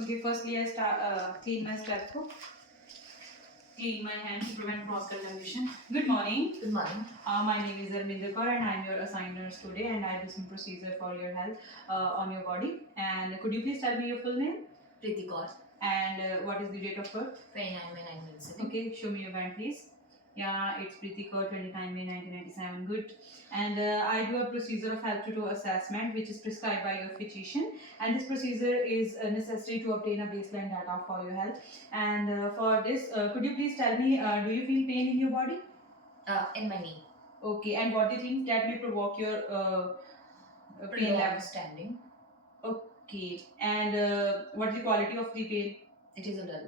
Okay, firstly I start clean my stethoscope, clean my hand to prevent cross-contamination. Good morning. Good morning. My name is Arminder Kaur and I am your assigned nurse today, and I do some procedure for your health on your body. And could you please tell me your full name? Preeti Kaur. And what is the date of birth? 29 May 1997. Okay, show me your band please. Yeah, it's Preeti Kaur, 29 May 1997. Good. And I do a procedure of health to assessment which is prescribed by your physician. And this procedure is necessary to obtain a baseline data for your health. And for this, could you please tell me, do you feel pain in your body? In my knee. Okay, and what do you think that may provoke your pain level? Standing. Okay, and what is the quality of the pain? It is a dull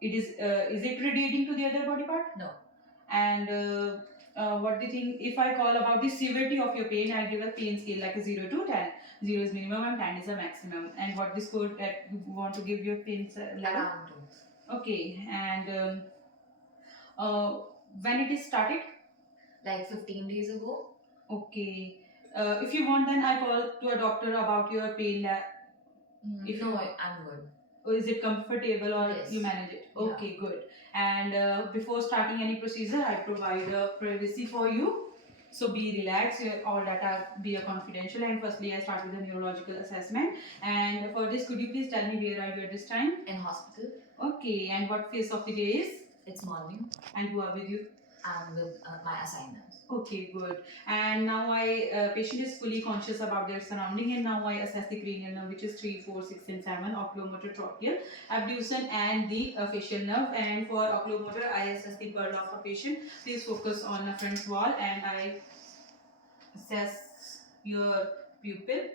pain. Is it radiating to the other body part? No. And what do you think, if I call about the severity of your pain, I give a pain scale like a 0 to 10. 0 is minimum and 10 is a maximum. And what the score that you want to give your pain level? Around 2. Okay, and when it is started? Like 15 days ago. Okay. If you want, then I call to a doctor about your pain. No, I'm good. Or is it comfortable, or Yes. you manage it? Yeah. Okay, good. And before starting any procedure, I provide privacy for you. So be relaxed. All data be confidential. And firstly, I start with the neurological assessment. And for this, could you please tell me where are you at this time? In hospital. Okay. And what phase of the day is? It's morning. And who are with you? I'm with my assigners. Okay, good. And now patient is fully conscious about their surrounding, and now I assess the cranial nerve, which is 3, 4, 6, and 7, oculomotor, trochlear, abduction, and the facial nerve. And for oculomotor, I assess the pearl of a patient. Please focus on the front wall, and I assess your pupil.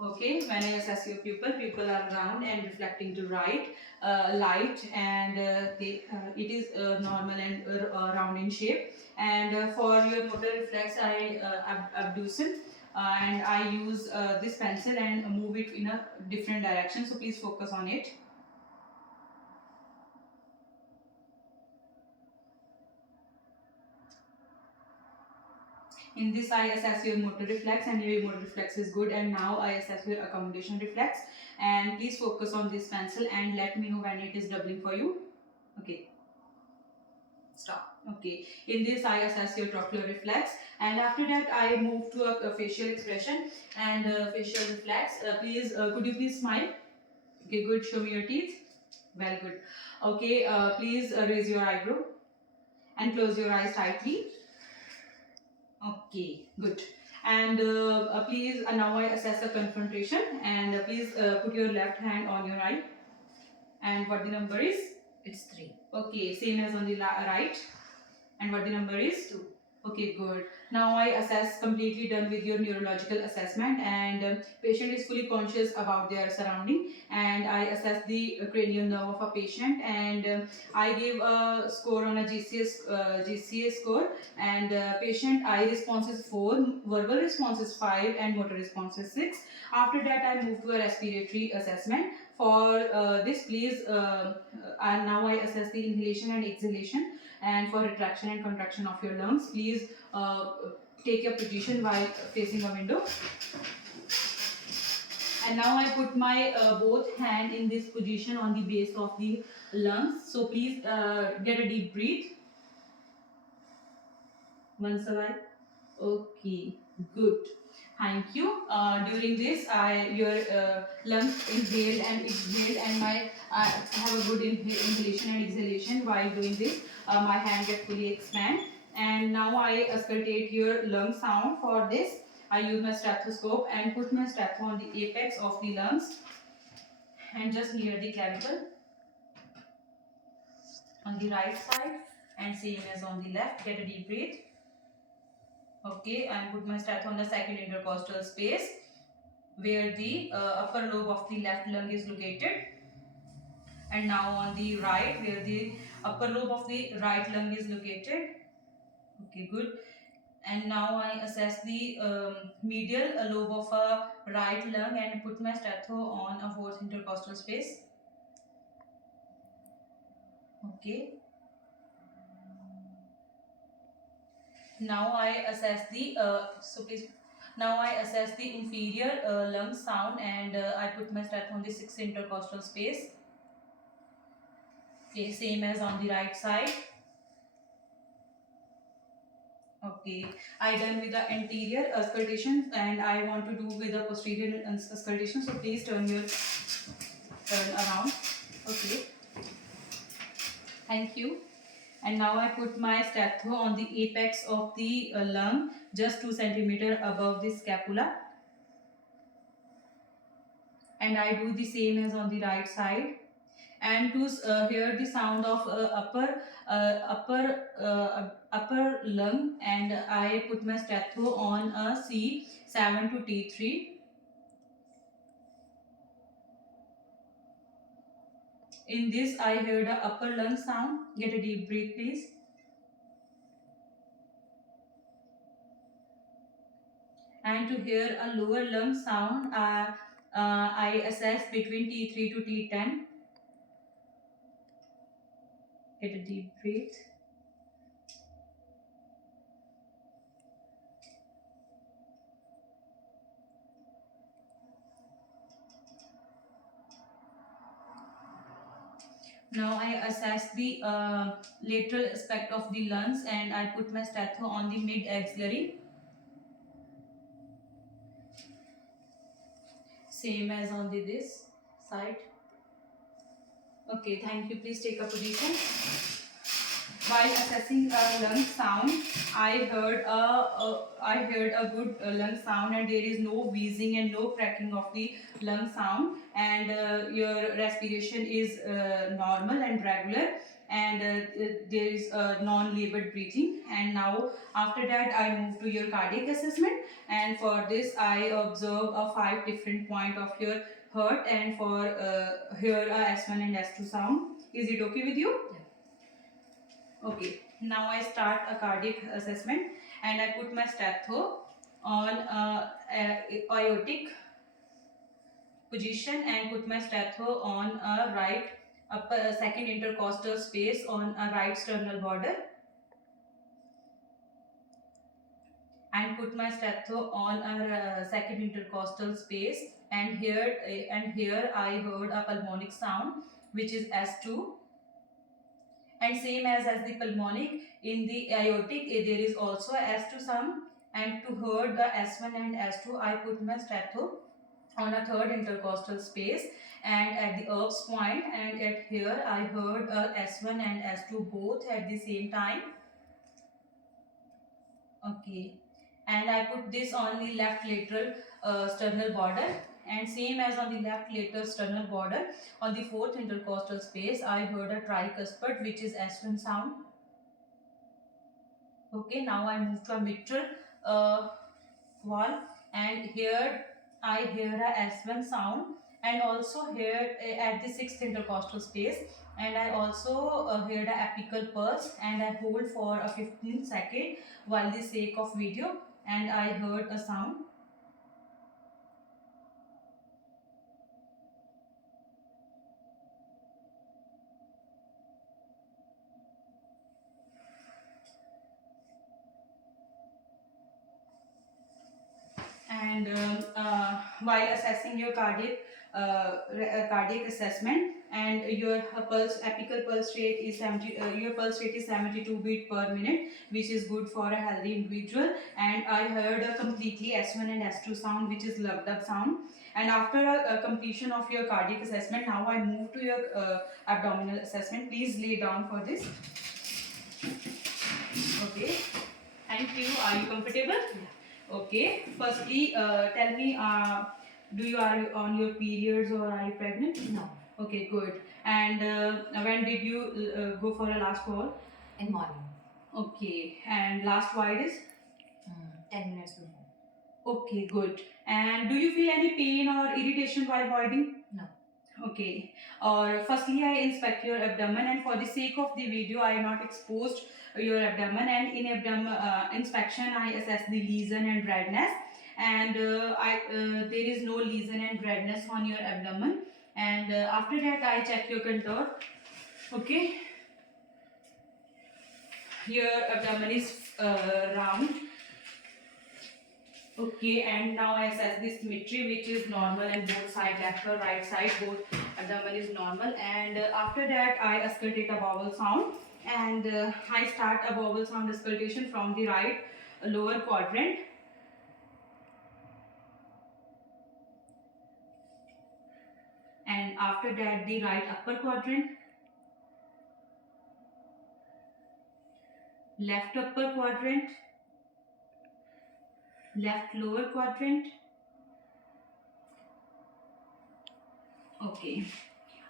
Okay, when I assess your pupil are round and reflecting to right light, and it is normal and round in shape. And for your motor reflex, I abduction, and I use this pencil and move it in a different direction. So please focus on it. In this, I assess your motor reflex, and your motor reflex is good. And now I assess your accommodation reflex. And please focus on this pencil and let me know when it is doubling for you. Okay. Stop. Okay. In this, I assess your trochlear reflex. And after that, I move to a facial expression and facial reflex. Could you please smile? Okay, good. Show me your teeth. Well, good. Okay, please raise your eyebrow and close your eyes tightly. Okay, good. And please, now I assess the confrontation, and please put your left hand on your eye. And what the number is? It's 3. Okay, same as on the right. And what the number is? 2. Okay, good. Now I assess, completely done with your neurological assessment, and patient is fully conscious about their surrounding, and I assess the cranial nerve of a patient, and I give a score on a GCA score, and patient eye response is 4, verbal response is 5, and motor response is 6. After that, I move to a respiratory assessment. For this, please, and now I assess the inhalation and exhalation. And for retraction and contraction of your lungs, please take your position while facing a window. And now I put my both hand in this position on the base of the lungs. So please get a deep breath. Once a while. Okay, good. Thank you. During this, your lungs inhaled and exhaled, and I have a good inhalation and exhalation. While doing this, my hand get fully expand. And now I auscultate your lung sound. For this, I use my stethoscope and put my stethoscope on the apex of the lungs and just near the clavicle on the right side, and same as on the left. Get a deep breath. Okay, and put my stethoscope on the second intercostal space where the upper lobe of the left lung is located. And now on the right, where the upper lobe of the right lung is located. Okay, good. And now I assess the medial lobe of a right lung and put my stethoscope on a fourth intercostal space. Okay. Now I assess the so please Now I assess the inferior lung sound, and I put my steth on the 6th intercostal space. Okay, same as on the right side. Okay, I done with the anterior auscultation, and I want to do with the posterior auscultation. So please turn around. Okay, thank you. And now I put my statho on the apex of the lung, just 2 centimeter above the scapula, and I do the same as on the right side. And to hear the sound of upper lung, and I put my statho on a C7 to T3. In this, I heard the upper lung sound. Get a deep breath, please. And to hear a lower lung sound, I assess between T3 to T10. Get a deep breath. Now I assess the lateral aspect of the lungs, and I put my statho on the mid axillary. Same as on this side. Okay, thank you. Please take a position. While assessing a lung sound, I heard a good lung sound, and there is no wheezing and no cracking of the lung sound, and your respiration is normal and regular, and there is non-labored breathing. And now after that, I move to your cardiac assessment, and for this I observe 5 different point of your heart, and for here S1 and S2 sound. Is it okay with you? Okay, now I start a cardiac assessment, and I put my statho on aortic position, and put my statho on a right upper second intercostal space on a right sternal border, and put my statho on a second intercostal space, and here I heard a pulmonic sound, which is S2. And same as the pulmonic, in the aortic there is also S2 sound, and to hear the S1 and S2 I put my statho on a third intercostal space and at the Erb's point, and at here I heard S1 and S2 both at the same time. Okay, and I put this on the left lateral sternal border, and same as on the left lateral sternal border, on the fourth intercostal space I heard a tricuspid, which is S1 sound. Okay, now I move to a mitral wall, and here I hear a S1 sound, and also here at the sixth intercostal space, and I also hear the apical pulse, and I hold for a 15 second while the sake of video, and I heard a sound. And while assessing your cardiac assessment, and your pulse apical pulse rate is 70, your pulse rate is 72 beat per minute, which is good for a healthy individual. And I heard a completely S1 and S2 sound, which is loved up sound. And after a completion of your cardiac assessment, now I move to your abdominal assessment. Please lay down for this. Okay, thank you. Are you comfortable? Okay. Firstly, tell me, are you on your periods, or are you pregnant? No. Okay, good. And when did you go for a last call? In morning. Okay. And last void is? 10 minutes before. Okay, good. And do you feel any pain or irritation while voiding? No. Okay. Or firstly, I inspect your abdomen, and for the sake of the video, I not exposed your abdomen, and in abdomen inspection, I assess the lesion and redness, and there is no lesion and redness on your abdomen. And after that, I check your contour. Okay. Your abdomen is round. Okay, and now I assess the symmetry, which is normal, and both side, left or right side, both abdomen is normal. And after that, I auscultate a vowel sound, and I start a vowel sound auscultation from the right lower quadrant. And after that, the right upper quadrant, left upper quadrant, left lower quadrant. Okay.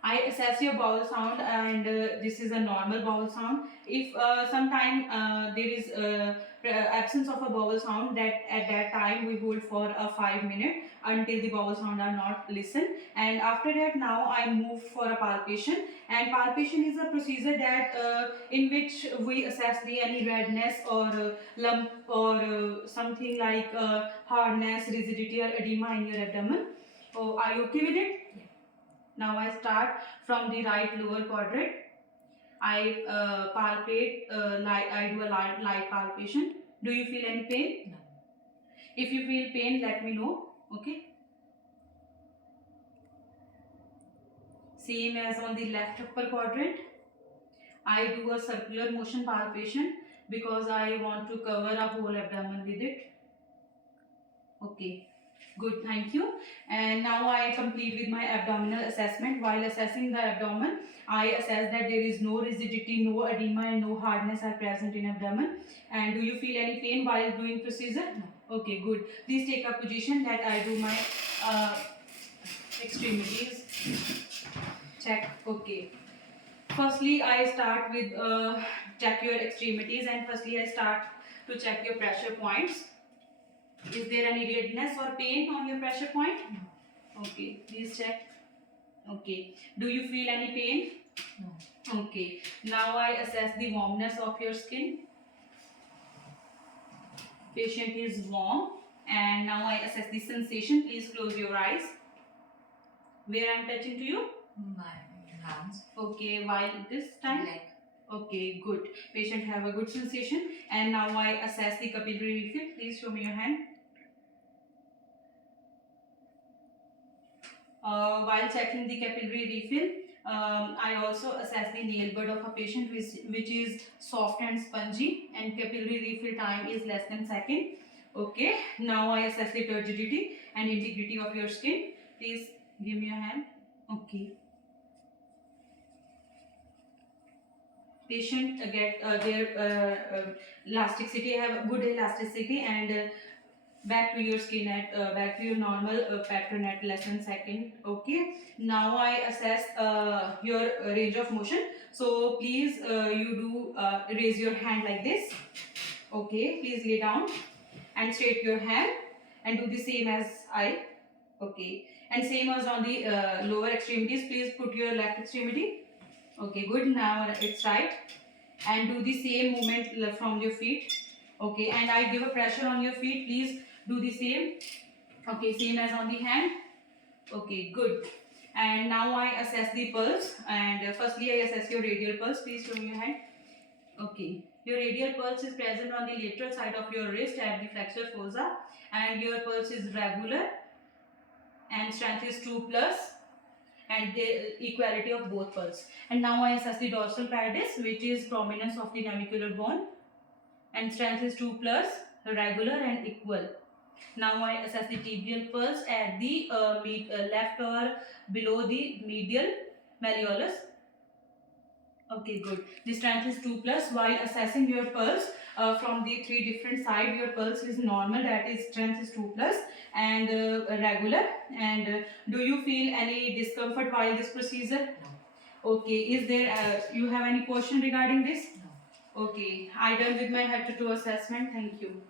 I assess your vowel sound, and this is a normal vowel sound. If sometime there is absence of a vowel sound, that at that time we hold for a 5 minute until the vowel sound are not listened. And after that, now I move for a palpation. And palpation is a procedure that in which we assess the any redness or lump or something like hardness, rigidity or edema in your abdomen. So are you okay with it? Now I start from the right lower quadrant. I palpate, I do a light palpation. Do you feel any pain? No. If you feel pain, let me know. Okay. Same as on the left upper quadrant. I do a circular motion palpation because I want to cover a whole abdomen with it. Okay. Good, thank you. And now I complete with my abdominal assessment. While assessing the abdomen, I assess that there is no rigidity, no edema, and no hardness are present in abdomen. And do you feel any pain while doing procedure? No. Okay, good. Please take a position that I do my extremities. Check. Okay. Firstly, I start with check your extremities, and firstly I start to check your pressure points. Is there any redness or pain on your pressure point? No. Okay, please check. Okay, do you feel any pain? No. Okay, now I assess the warmness of your skin. Patient is warm, and now I assess the sensation. Please close your eyes. Where I am touching to you? My hands. Okay, while this time? Leg. Okay, good. Patient have a good sensation, and now I assess the capillary refill. Please show me your hand. While checking the capillary refill, I also assess the nail bud of a patient which is soft and spongy, and capillary refill time is less than second. Okay, now I assess the turgidity and integrity of your skin. Please give me your hand. Okay. Patient get their elasticity, have good elasticity, and back to your skin at back to your normal pattern at less than second. Okay, now I assess your range of motion, so please you do raise your hand like this. Okay, please lay down and straight your hand and do the same as I. Okay, and same as on the lower extremities. Please put your left extremity. Okay, good. Now it's right, and do the same movement from your feet. Okay, and I give a pressure on your feet. Please do the same. Okay, same as on the hand. Okay, good. And now I assess the pulse, and firstly I assess your radial pulse. Please show me your hand. Okay, your radial pulse is present on the lateral side of your wrist at the flexor fossa, and your pulse is regular, and strength is 2 plus, and the equality of both pulse. And now I assess the dorsal pedis, which is prominence of the navicular bone, and strength is 2 plus, regular and equal. Now I assess the tibial pulse at the left or below the medial malleolus. Okay, good. The strength is 2 plus. While assessing your pulse from the 3 different sides, your pulse is normal, that is strength is 2 plus, and regular. And do you feel any discomfort while this procedure? No. Okay, is there, you have any question regarding this? No. Okay, I done with my head to toe assessment. Thank you.